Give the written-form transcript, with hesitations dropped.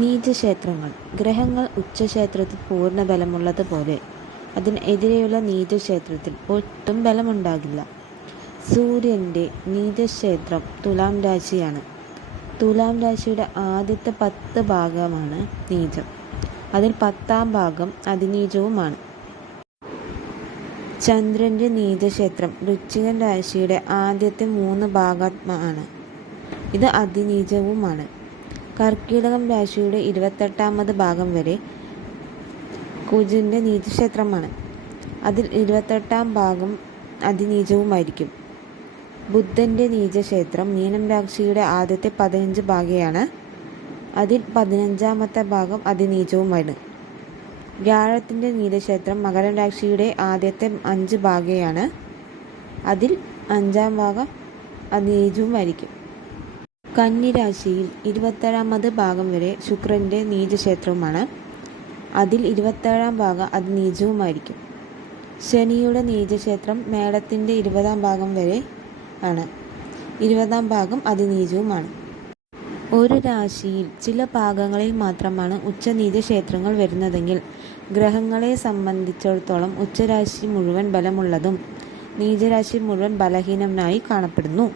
നീചക്ഷേത്രങ്ങൾ. ഗ്രഹങ്ങൾ ഉച്ചക്ഷേത്രത്തിൽ പൂർണ്ണ ബലമുള്ളതുപോലെ അതിനെതിരെയുള്ള നീചക്ഷേത്രത്തിൽ ഒട്ടും ബലമുണ്ടാകില്ല. സൂര്യൻ്റെ നീചക്ഷേത്രം തുലാം രാശിയാണ്. തുലാം രാശിയുടെ ആദ്യത്തെ 10 ഭാഗമാണ് നീചം. അതിൽ 10ാം ഭാഗം അതിനീചവുമാണ്. ചന്ദ്രൻ്റെ നീചക്ഷേത്രം വൃശ്ചികം രാശിയുടെ ആദ്യത്തെ 3 ഭാഗമാണ്. ഇത് അതിനീചവുമാണ്. കർക്കിടകം രാശിയുടെ 28ാമത് ഭാഗം വരെ കുജൻ്റെ നീചക്ഷേത്രമാണ്. അതിൽ 28ാം ഭാഗം അതിനീചവുമായിരിക്കും. ബുധൻ്റെ നീചക്ഷേത്രം മീനം രാശിയുടെ ആദ്യത്തെ 15 ഭാഗയാണ്. അതിൽ 15ാമത്തെ ഭാഗം അതിനീചവുമാണ്. വ്യാഴത്തിൻ്റെ നീചക്ഷേത്രം മകരം രാശിയുടെ ആദ്യത്തെ 5 ഭാഗയാണ്. അതിൽ 5ാം ഭാഗം അതിനീചവുമായിരിക്കും. കന്നി രാശിയിൽ 27ാമത് ഭാഗം വരെ ശുക്രൻ്റെ നീചക്ഷേത്രവുമാണ്. അതിൽ 27ാം ഭാഗം അതിനീചവുമായിരിക്കും. ശനിയുടെ നീചക്ഷേത്രം മേടത്തിൻ്റെ 20ാം ഭാഗം വരെ ആണ്. 20ാം ഭാഗം അതിനീചവുമാണ്. ഒരു രാശിയിൽ ചില ഭാഗങ്ങളിൽ മാത്രമാണ് ഉച്ചനീചക്ഷേത്രങ്ങൾ വരുന്നതെങ്കിൽ ഗ്രഹങ്ങളെ സംബന്ധിച്ചിടത്തോളം ഉച്ചരാശി മുഴുവൻ ബലമുള്ളതും നീചരാശി മുഴുവൻ ബലഹീനമായി കാണപ്പെടുന്നു.